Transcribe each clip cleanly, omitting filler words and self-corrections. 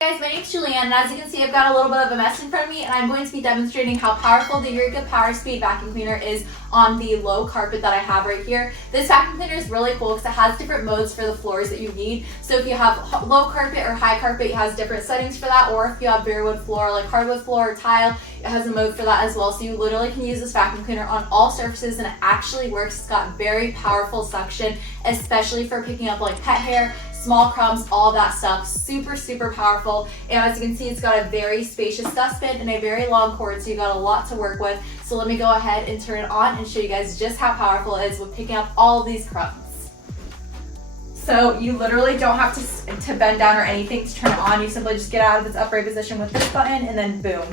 Hey guys, my name is Julianne, and as you can see, I've got a little bit of a mess in front of me, and I'm going to be demonstrating how powerful the Eureka PowerSpeed vacuum cleaner is on the low carpet that I have right here. This vacuum cleaner is really cool because it has different modes for the floors that you need. So if you have low carpet or high carpet, it has different settings for that, or if you have bare wood floor like hardwood floor or tile, it has a mode for that as well. So you literally can use this vacuum cleaner on all surfaces, and it actually works. It's got very powerful suction, especially for picking up like pet hair, small crumbs, all that stuff. Super powerful. And as you can see, it's got a very spacious dustbin and a very long cord, so you got a lot to work with. So let me go ahead and turn it on and show you guys just how powerful it is with picking up all of these crumbs. So you literally don't have to bend down or anything to turn it on. You simply just get out of its upright position with this button, and then boom.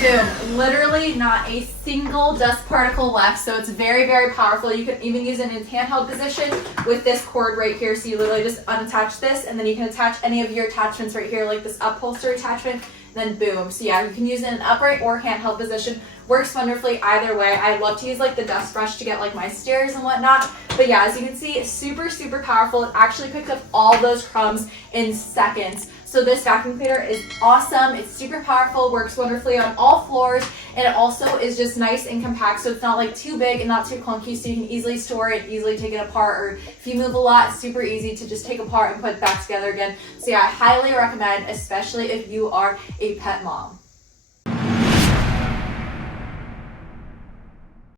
Boom. Literally not a single dust particle left, so it's very powerful. You can even use it in handheld position with this cord right here. So you literally just unattach this, and then you can attach any of your attachments right here, like this upholstery attachment, then boom. So yeah, you can use it in an upright or handheld position. Works wonderfully either way. I love to use like the dust brush to get like my stairs and whatnot. But yeah, as you can see, super powerful. It actually picked up all those crumbs in seconds. So this vacuum cleaner is awesome. It's super powerful, works wonderfully on all floors, and it also is just nice and compact, so it's not like too big and not too clunky, so you can easily store it, easily take it apart, or if you move a lot, it's super easy to just take apart and put it back together again. So yeah, I highly recommend, especially if you are a pet mom.